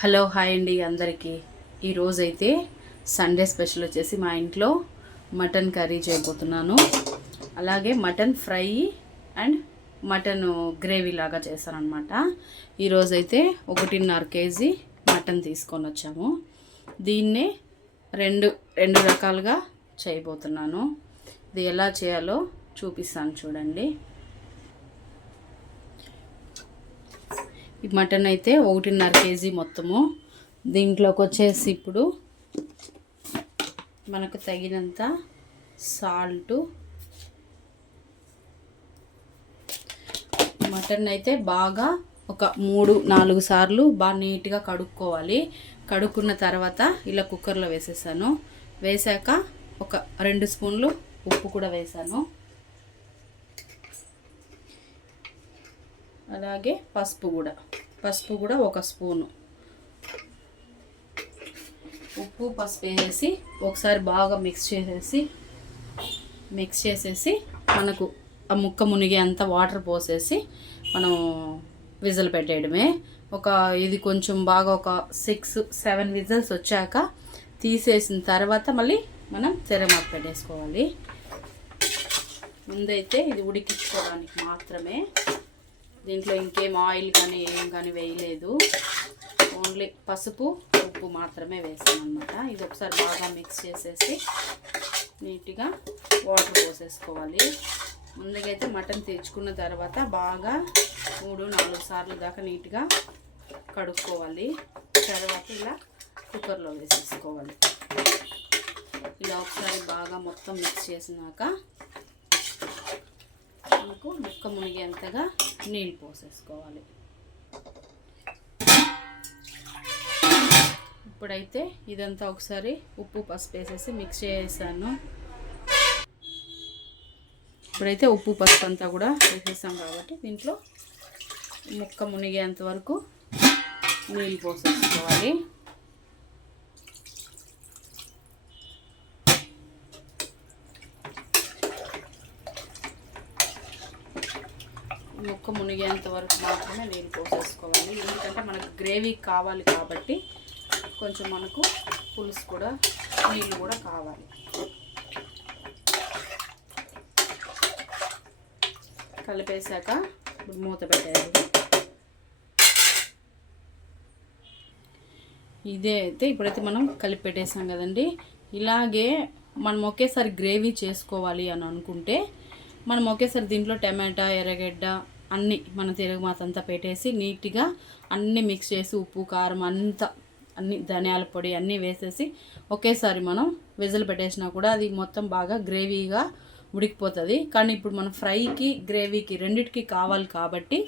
Hello hi అండి అందరికీ. ఈరోజైతే సండే స్పెషల్ వచ్చేసి మా ఇంట్లో మటన్ కర్రీ చేయబోతున్నాను. అలాగే mutton fry and mutton gravy లాగా చేస్తాను అనమాట. ఈరోజైతే 1.5 కేజీ మటన్ తీసుకొని వచ్చాము. దీన్నే రెండు రకాలుగా చేయబోతున్నాను. ఇది ఎలా చేయాలో చూపిస్తాను చూడండి. ఈ మటన్ అయితే 1.5 కేజీ మొత్తము. దీంట్లోకి వచ్చేసి ఇప్పుడు మనకు తగినంత సాల్టు. మటన్ అయితే బాగా ఒక 3-4 సార్లు బాగా నీట్గా కడుక్కోవాలి. కడుక్కున్న తర్వాత ఇలా కుక్కర్లో వేసేసాను. వేసాక ఒక 2 స్పూన్లు ఉప్పు కూడా వేసాను. అలాగే పసుపు కూడా 1 స్పూను. ఉప్పు పసుపు వేసేసి ఒకసారి బాగా మిక్స్ చేసేసి మనకు ఆ ముక్క మునిగే అంత వాటర్ పోసేసి మనం విజిల్ పెట్టేయడమే. ఇది కొంచెం బాగా ఒక 6-7 విజిల్స్ వచ్చాక తీసేసిన తర్వాత మళ్ళీ మనం తెరమాకు పెట్టేసుకోవాలి. ముందైతే ఇది ఉడికించుకోవడానికి మాత్రమే. దీంట్లో ఇంకేం ఆయిల్ కానీ ఏం కానీ వేయలేదు. ఓన్లీ పసుపు ఉప్పు మాత్రమే వేసాను అనమాట. ఇది ఒకసారి బాగా మిక్స్ చేసేసి నీట్గా వాటర్ పోసేసుకోవాలి. ముందుకైతే మటన్ తెచ్చుకున్న తర్వాత బాగా 3-4 సార్లు దాకా నీట్గా కడుక్కోవాలి. తర్వాత ఇలా కుక్కర్లో వేసేసుకోవాలి. ఇలా ఒకసారి బాగా మొత్తం మిక్స్ చేసినాక మనకు ముక్క మునిగేంతగా నీళ్ళు పోసేసుకోవాలి. ఇప్పుడైతే ఇదంతా ఒకసారి ఉప్పు పసుపు వేసేసి మిక్స్ చేసాను. ఇప్పుడైతే ఉప్పు పసుపు అంతా కూడా వేసేసాం కాబట్టి దీంట్లో ముక్క మునిగేంత వరకు నీళ్ళు పోసేసుకోవాలి. ముక్క మునిగేంత వరకు మాత్రమే నీళ్ళు పోసేసుకోవాలి. ఎందుకంటే మనకు గ్రేవీ కావాలి కాబట్టి కొంచెం మనకు పులుసు కూడా నీళ్ళు కూడా కావాలి. కలిపేశాక మూత పెట్టేయాలి. ఇదే అయితే ఇప్పుడైతే మనం కలిపి పెట్టేసాం కదండి. ఇలాగే మనం ఒకేసారి గ్రేవీ చేసుకోవాలి అని అనుకుంటే మనం ఒకేసారి దీంట్లో టమాటా, ఎర్రగడ్డ అన్నీ మన తిరగమాత అంతా పెట్టేసి నీట్గా అన్నీ మిక్స్ చేసి ఉప్పు కారం అంతా అన్ని ధనియాల పొడి అన్నీ వేసేసి ఒకేసారి మనం విజిల్ పెట్టేసినా కూడా అది మొత్తం బాగా గ్రేవీగా ఉడికిపోతుంది. కానీ ఇప్పుడు మనం ఫ్రైకి గ్రేవీకి రెండిటికి కావాలి కాబట్టి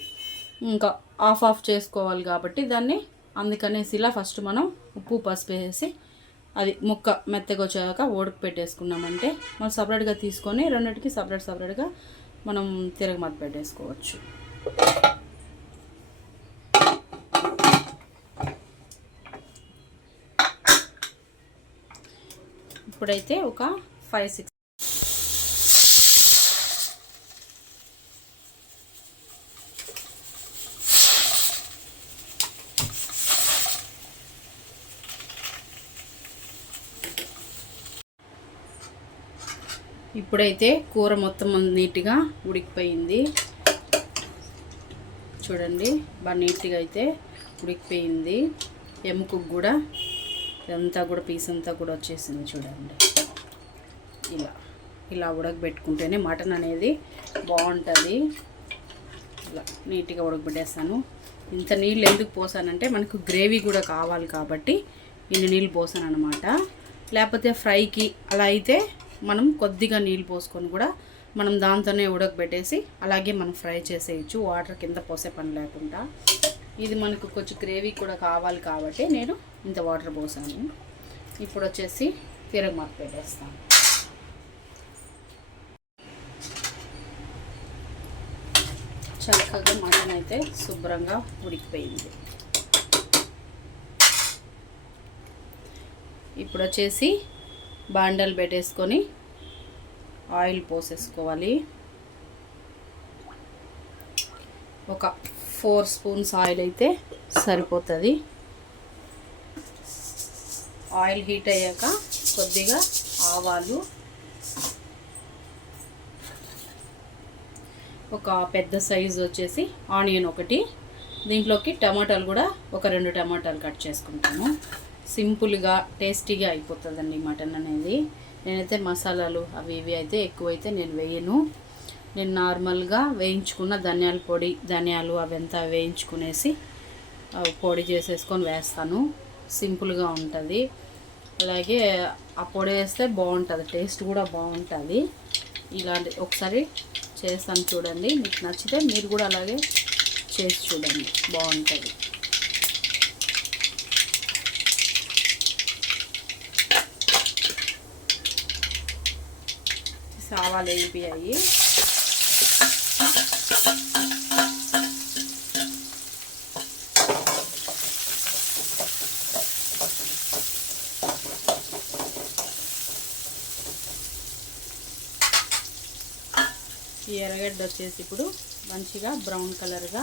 ఇంకా ఆఫ్ చేసుకోవాలి కాబట్టి దాన్ని అందుకనేసి ఇలా ఫస్ట్ మనం ఉప్పు పసుపు వేసి అది ముక్క మెత్తగా వచ్చాక ఉడక పెట్టేసుకున్నామంటే మనం సపరేట్గా తీసుకొని రెండింటికి సపరేట్గా మనం తిరగమాత పెట్టేసుకోవచ్చు. ఇప్పుడైతే ఒక 5-6 ఇప్పుడైతే కూర మొత్తం నీట్గా ఉడికిపోయింది. చూడండి బాగా నీట్గా అయితే ఉడికిపోయింది. ఎముకకు కూడా ఇదంతా కూడా పీస్ అంతా కూడా వచ్చేసింది. చూడండి ఇలా ఉడకబెట్టుకుంటేనే మటన్ అనేది బాగుంటుంది. ఇలా నీట్గా ఉడకబెట్టేస్తాను. ఇంత నీళ్ళు ఎందుకు పోసానంటే మనకు గ్రేవీ కూడా కావాలి కాబట్టి ఇన్ని నీళ్ళు పోసాను అనమాట. లేకపోతే ఫ్రైకి అలా అయితే మనం కొద్దిగా నీళ్ళు పోసుకొని కూడా మనం దాంతోనే ఉడకబెట్టేసి అలాగే మనం ఫ్రై చేసేయచ్చు, వాటర్ కింద పోసే పని లేకుండా. ఇది మనకు కొంచెం గ్రేవీ కూడా కావాలి కాబట్టి నేను ఇంత వాటర్ పోసాను. ఇప్పుడు వచ్చేసి తిరగమాత పెట్టేస్తాను. చక్కగా మటన్ అయితే శుభ్రంగా ఉడికిపోయింది. ఇప్పుడు వచ్చేసి బాండలు పెట్టేసుకొని ఆయిల్ పోసేసుకోవాలి. ఒక 4 స్పూన్స్ ఆయిల్ అయితే సరిపోతుంది. ఆయిల్ హీట్ అయ్యాక కొద్దిగా ఆవాలు, ఒక పెద్ద సైజు వచ్చేసి ఆనియన్ ఒకటి, దీంట్లోకి టమాటాలు కూడా ఒక 2 టమాటాలు కట్ చేసుకుంటాము. సింపుల్గా టేస్టీగా అయిపోతుందండి మటన్ అనేది. నేనైతే మసాలాలు అవి ఇవి అయితే ఎక్కువైతే నేను వేయను. నేను నార్మల్గా వేయించుకున్న ధనియాల పొడి, ధనియాలు అవంతా వేయించుకునేసి పొడి చేసేసుకొని వేస్తాను. సింపుల్గా ఉంటుంది. అలాగే ఆ పొడి వేస్తే బాగుంటుంది, టేస్ట్ కూడా బాగుంటుంది. ఇలాంటి ఒకసారి చేస్తాను చూడండి, మీకు నచ్చితే మీరు కూడా అలాగే చేసి చూడండి, బాగుంటుంది. ఆవాలు వేగిపోయాయి. ఈ ఎర్రగడ్డ వచ్చేసి ఇప్పుడు మంచిగా బ్రౌన్ కలర్గా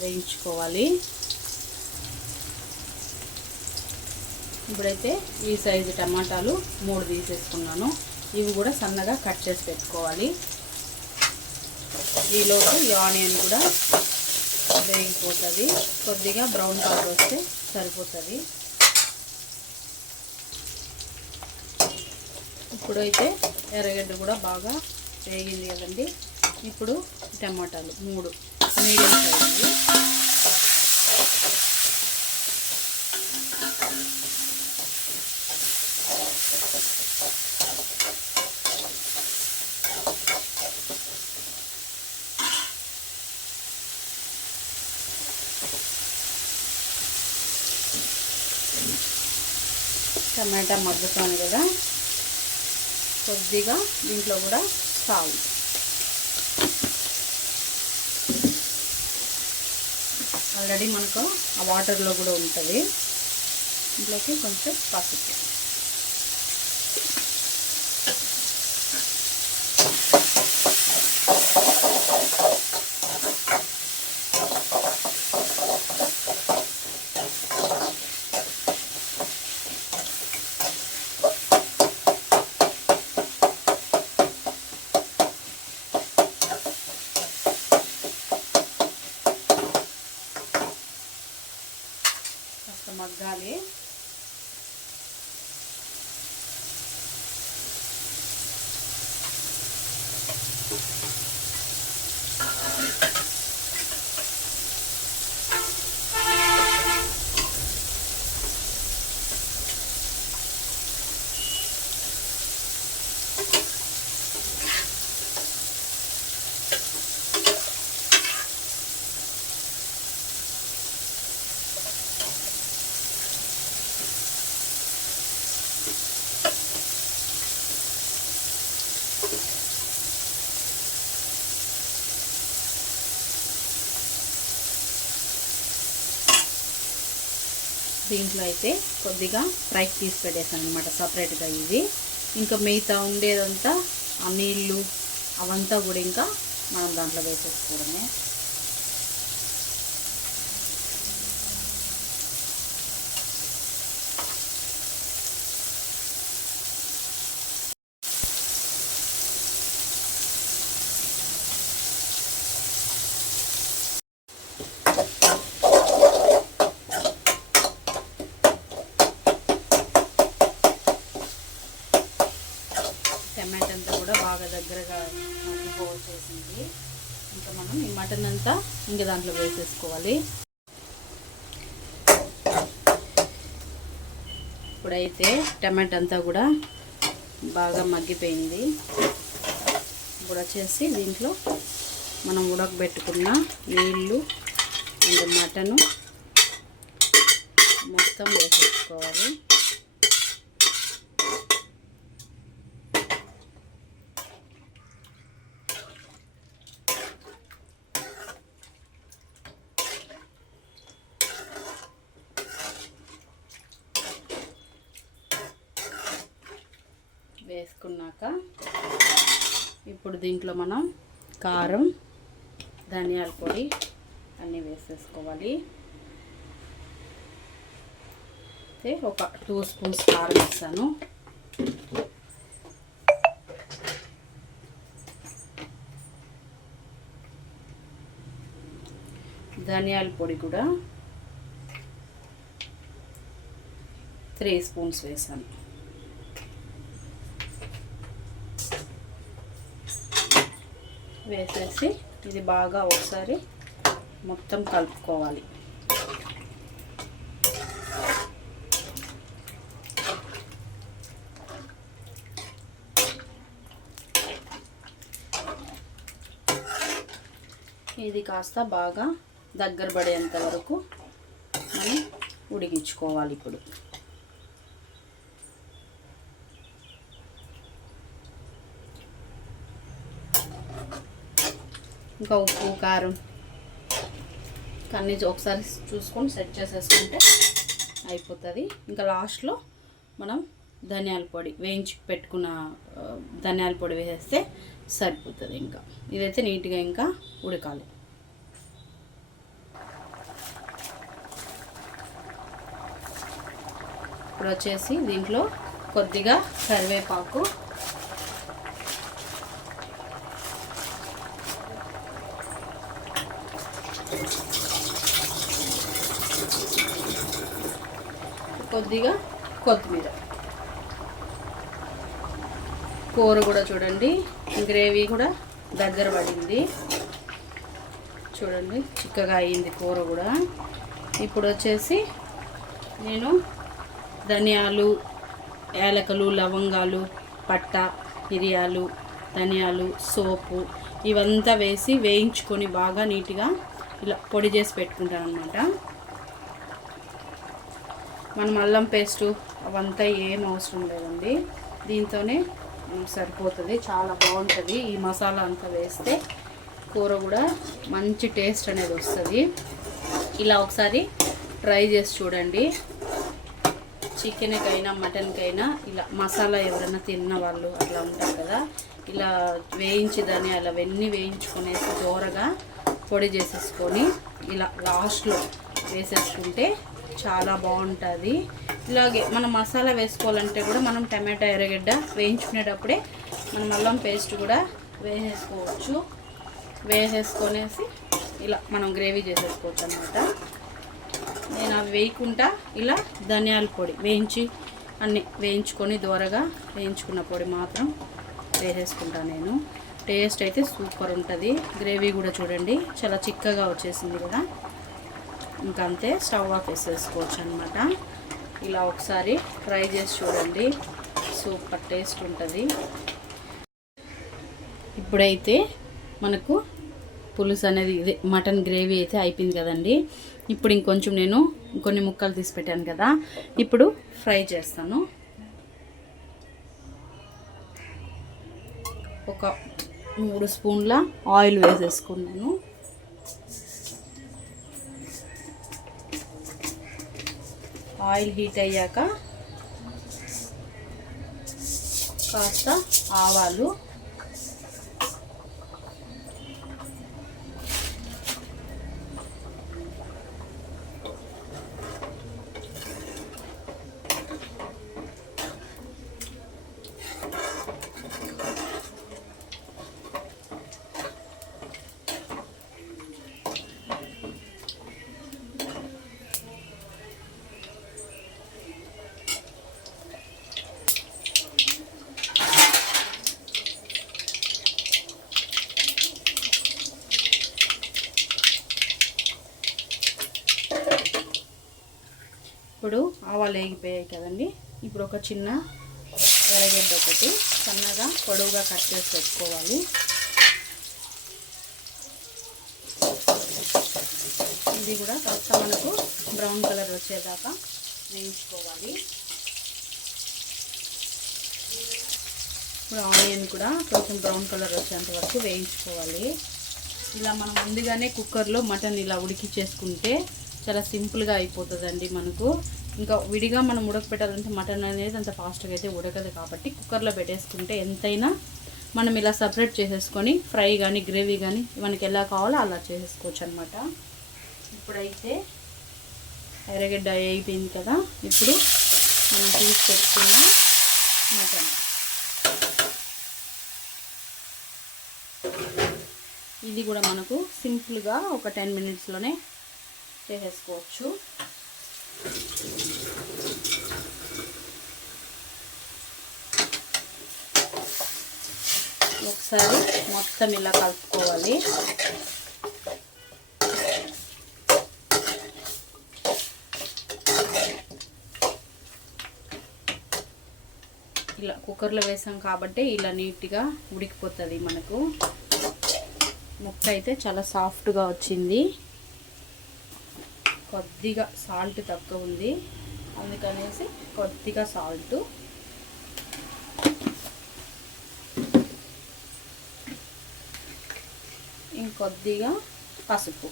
వేయించుకోవాలి. ఇప్పుడైతే ఈ సైజు టమాటాలు 3 తీసేసుకున్నాను. ఇవి కూడా సన్నగా కట్ చేసి పెట్టుకోవాలి. ఈలోపు ఈ ఆనియన్ కూడా వేగిపోతుంది. కొద్దిగా బ్రౌన్ కలర్ వస్తే సరిపోతుంది. ఇప్పుడైతే ఎర్రగడ్డ కూడా బాగా వేగింది కదండి. ఇప్పుడు టమాటాలు 3 మీడియం సైజు. టమాటా మగ్గుతుంది కదా, కొద్దిగా దీంట్లో కూడా సాల్ట్, ఆల్రెడీ మనకు ఆ వాటర్లో కూడా ఉంటుంది. ఇంట్లోకి కొంచెం పసుపు, మగ్గాలి. దీంట్లో అయితే కొద్దిగా ఫ్రైకి తీసి పెట్టేసాను అనమాట సపరేట్గా. ఇవి ఇంకా మిగతా ఉండేదంతా ఆ నీళ్ళు అవంతా కూడా ఇంకా మనం దాంట్లో వేసేసుకోవడమే. టమాటా అంతా కూడా బాగా దగ్గరగా మగ్గిపోసేసింది. ఇంకా మనం ఈ మటన్ అంతా ఇంకా దాంట్లో వేసేసుకోవాలి. ఇప్పుడైతే టమాటా అంతా కూడా బాగా మగ్గిపోయింది. ఇప్పుడు వచ్చేసి దీంట్లో మనం ఉడకబెట్టుకున్న నీళ్ళు అండ్ మటను మొత్తం వేసేసుకోవాలి. వేసుకున్నాక ఇప్పుడు దీంట్లో మనం కారం, ధనియాల పొడి అన్నీ వేసేసుకోవాలి. ఇప్పుడైతే ఒక 2 స్పూన్స్ కారం వేస్తాను. ధనియాల పొడి కూడా 3 స్పూన్స్ వేసాను. వేసేసి ఇది బాగా ఒకసారి మొత్తం కలుపుకోవాలి. ఇది కాస్త బాగా దగ్గర పడేంత వరకు మనం ఉడికించుకోవాలి. ఇప్పుడు ఇంకా ఉప్పు కారం అన్నీ ఒకసారి చూసుకొని సెట్ చేసేసుకుంటే అయిపోతుంది. ఇంకా లాస్ట్లో మనం ధనియాల పొడి వేయించి పెట్టుకున్న ధనియాల పొడి వేసేస్తే సరిపోతుంది. ఇంకా ఇదైతే నీట్గా ఇంకా ఉడకాలి. ఇప్పుడు వచ్చేసి దీంట్లో కొద్దిగా కరివేపాకు, కొద్దిగా కొత్తిమీర. కూర కూడా చూడండి, గ్రేవీ కూడా దగ్గర పడింది చూడండి, చిక్కగా అయ్యింది కూర కూడా. ఇప్పుడు వచ్చేసి నేను ధనియాలు, యాలకులు, లవంగాలు, పట్ట, మిరియాలు, ధనియాలు, సోపు ఇవంతా వేసి వేయించుకొని బాగా నీట్గా ఇలా పొడి చేసి పెట్టుకుంటాను అన్నమాట. మనం అల్లం పేస్టు అవంతా ఏం అవసరం లేదండి, దీంతోనే సరిపోతుంది. చాలా బాగుంటుంది. ఈ మసాలా అంతా వేస్తే కూర కూడా మంచి టేస్ట్ అనేది వస్తుంది. ఇలా ఒకసారి ట్రై చేసి చూడండి. చికెన్కైనా మటన్కైనా ఇలా మసాలా ఎవరైనా తిన్న వాళ్ళు అట్లా ఉంటారు కదా, ఇలా వేయించి ధనియాలు అవన్నీ వేయించుకునేసి దోరగా పొడి చేసేసుకొని ఇలా లాస్ట్లో వేసేసుకుంటే చాలా బాగుంటుంది. ఇలాగే మనం మసాలా వేసుకోవాలంటే కూడా మనం టమాటా, ఎర్రగడ్డ వేయించుకునేటప్పుడే మనం అల్లం పేస్ట్ కూడా వేసేసుకోవచ్చు. వేసేసుకొనేసి ఇలా మనం గ్రేవీ చేసేసుకోవచ్చు అన్నమాట. నేను అవి వేయకుండా ఇలా ధనియాల పొడి అన్నీ వేయించుకొని దోరగా వేయించుకున్న పొడి మాత్రం వేసేసుకుంటాను నేను. టేస్ట్ అయితే సూపర్ ఉంటుంది. గ్రేవీ కూడా చూడండి చాలా చిక్కగా వచ్చేసింది కదా. ఇంకా అంతే, స్టవ్ ఆఫ్ వేసేసుకోవచ్చు అనమాట. ఇలా ఒకసారి ట్రై చేసి చూడండి, సూపర్ టేస్ట్ ఉంటుంది. ఇప్పుడైతే మనకు పులుసు అనేది ఇదే మటన్ గ్రేవీ అయితే అయిపోయింది కదండి. ఇప్పుడు ఇంకొంచెం నేను కొన్ని ముక్కలు తీసి పెట్టాను కదా, ఇప్పుడు ఫ్రై చేస్తాను. ఒక 3 స్పూన్ల ఆయిల్ వేసేసుకున్నాను. ఆయిల్ హీట్ అయ్యాక కాస్త ఆవాలు, ఇప్పుడు ఆవాలు వేగిపోయాయి కదండి. ఇప్పుడు ఒక చిన్న ఎర్రగడ్డ ఒకటి సన్నగా పొడవుగా కట్ చేసి పెట్టుకోవాలి. ఇది కూడా కాస్త మనకు బ్రౌన్ కలర్ వచ్చేదాకా వేయించుకోవాలి. ఇప్పుడు ఆనియన్ కూడా కొంచెం బ్రౌన్ కలర్ వచ్చేంత వరకు వేయించుకోవాలి. ఇలా మనం ముందుగానే కుక్కర్లో మటన్ ఇలా ఉడికించేసుకుంటే చాలా సింపుల్గా అయిపోతుందండి మనకు. ఇంకా విడిగా మనం ఉడకపెట్టాలంటే మటన్ అనేది అంత ఫాస్ట్గా అయితే ఉడకదు కాబట్టి కుక్కర్లో పెట్టేసుకుంటే ఎంతైనా మనం ఇలా సపరేట్ చేసేసుకొని ఫ్రై కానీ గ్రేవీ కానీ మనకి ఎలా కావాలో అలా చేసేసుకోవచ్చు అనమాట. ఇప్పుడైతే ఎర్రగడ్డ అయిపోయింది కదా. ఇప్పుడు మనం తీసి పెట్టుకున్న మటన్, ఇది కూడా మనకు సింపుల్గా ఒక 10 మినిట్స్లోనే చేసేసుకోవచ్చు. ఒకసారి మొత్తం ఇలా కలుపుకోవాలి. ఇలా కుక్కర్లో వేసాం కాబట్టి ఇలా నీట్గా ఉడికిపోతుంది మనకు. ముక్క అయితే చాలా సాఫ్ట్గా వచ్చింది. కొద్దిగా సాల్ట్ తక్కువ ఉంది, అందుకనేసి కొద్దిగా సాల్ట్, ఇంకొద్దిగా పసుపు.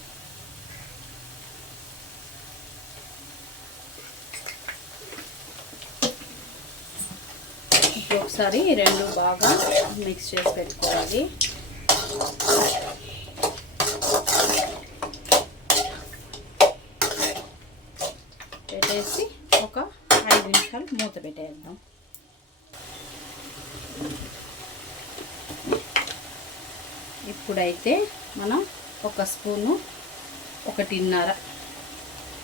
ఇప్పుడు ఒకసారి రెండు బాగా మిక్స్ చేసి పెట్టుకోవాలి. పెట్టేసి ఒక 5 నిమిషాలు మూత పెట్టేద్దాం. ఇప్పుడైతే మనం 1 స్పూను 1.5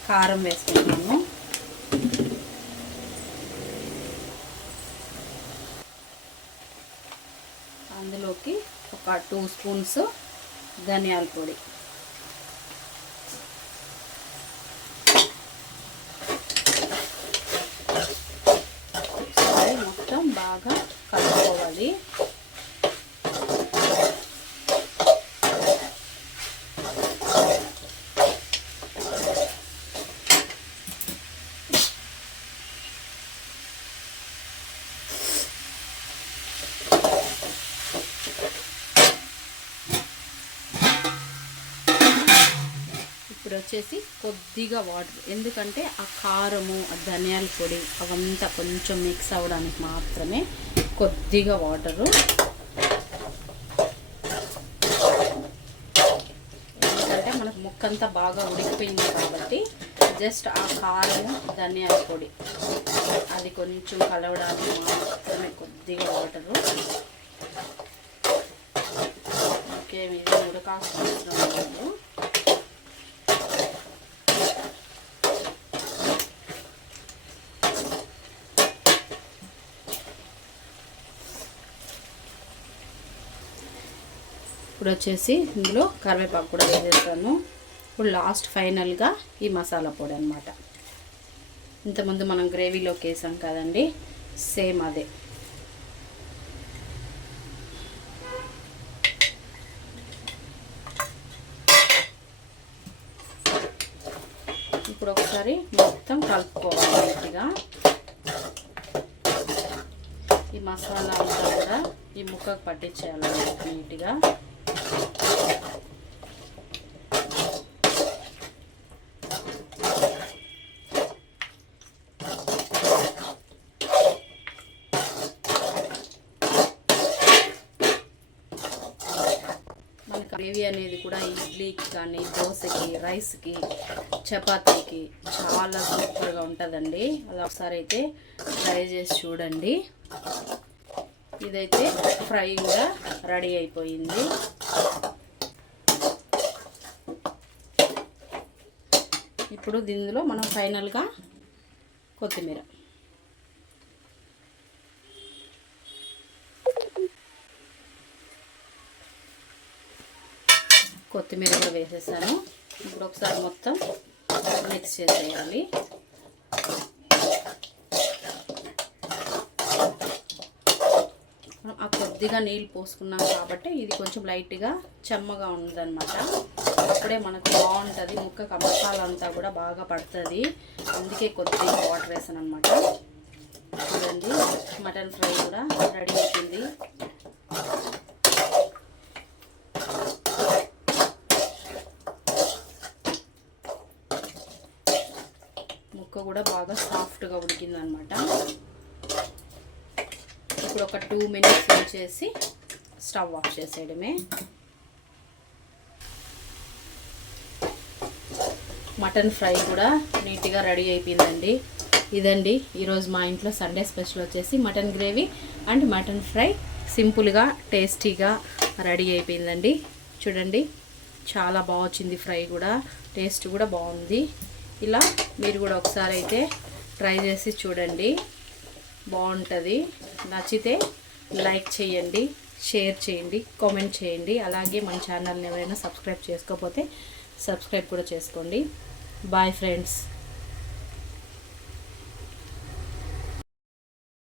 కారం వేసుకుంటాము. అందులోకి ఒక 2 స్పూన్స్ ధనియాల పొడి, మొత్తం బాగా కలుపుకోవాలి. ఇప్పుడు వచ్చేసి కొద్దిగా వాటర్, ఎందుకంటే ఆ కారము, ఆ ధనియాల పొడి అవంతా కొంచెం మిక్స్ అవ్వడానికి మాత్రమే కొద్దిగా వాటరు. ఎందుకంటే మనకు ముక్కంతా బాగా ఉడికిపోయింది కాబట్టి జస్ట్ ఆ కారము, ధనియాల పొడి అది కొంచెం కలవడానికి మాత్రమే కొద్దిగా వాటరు. ఓకే, ఇది ఉడకాల్సిన అవసరం లేదు. ఇప్పుడు వచ్చేసి ఇందులో కరివేపాకు కూడా వేసేస్తాను. ఇప్పుడు లాస్ట్ ఫైనల్గా ఈ మసాలా పొడి అన్నమాట. ఇంతకుముందు మనం గ్రేవీలోకి వేసాం కదండి, సేమ్ అదే. ఇప్పుడు ఒకసారి మొత్తం కలుపుకోవాలి నీట్గా. ఈ మసాలా అంతా కూడా ఈ ముక్కకు పట్టించేయాలి నీట్గా. మనకి గ్రేవీ అనేది కూడా ఇడ్లీకి కానీ, దోశకి, రైస్కి, చపాతీకి చాలా సూపర్గా ఉంటుందండి. అది ఒకసారి అయితే ట్రై చేసి చూడండి. ఇదైతే ఫ్రై కూడా రెడీ అయిపోయింది. ఇప్పుడు దీనిలో మనం ఫైనల్గా కొత్తిమీర, కూడా వేసేసాను. ఇప్పుడు ఒకసారి మొత్తం మిక్స్ చేసేయాలి. మనం ఆ కొద్దిగా నీళ్ళు పోసుకున్నాం కాబట్టి ఇది కొంచెం లైట్గా చెమ్మగా ఉందన్నమాట. అప్పుడే మనకు బాగుంటుంది. ముక్కకు మసాలా అంతా కూడా బాగా పడుతుంది. అందుకే కొద్దిగా వాటర్ వేసాను అనమాట. చూడండి, మటన్ ఫ్రై కూడా రెడీ అవుతుంది. ముక్క కూడా బాగా సాఫ్ట్గా ఉడికిందనమాట. ఇప్పుడు ఒక 2 మినిట్స్ ఉంచేసి స్టవ్ ఆఫ్ చేసేయడమే. మటన్ ఫ్రై కూడా నీట్గా రెడీ అయిపోయిందండి. ఇదండి ఈరోజు మా ఇంట్లో సండే స్పెషల్ వచ్చేసి mutton gravy and mutton fry. సింపుల్గా టేస్టీగా రెడీ అయిపోయిందండి. చూడండి చాలా బాగా వచ్చింది, ఫ్రై కూడా టేస్ట్ కూడా బాగుంది. ఇలా మీరు కూడా ఒకసారి అయితే ట్రై చేసి చూడండి, బాగుంటుంది. నచ్చితే లైక్ చేయండి, షేర్ చేయండి, కామెంట్ చేయండి. అలాగే మన ఛానల్ని ఎవరైనా సబ్స్క్రైబ్ చేసుకోకపోతే సబ్స్క్రైబ్ కూడా చేసుకోండి. Bye friends.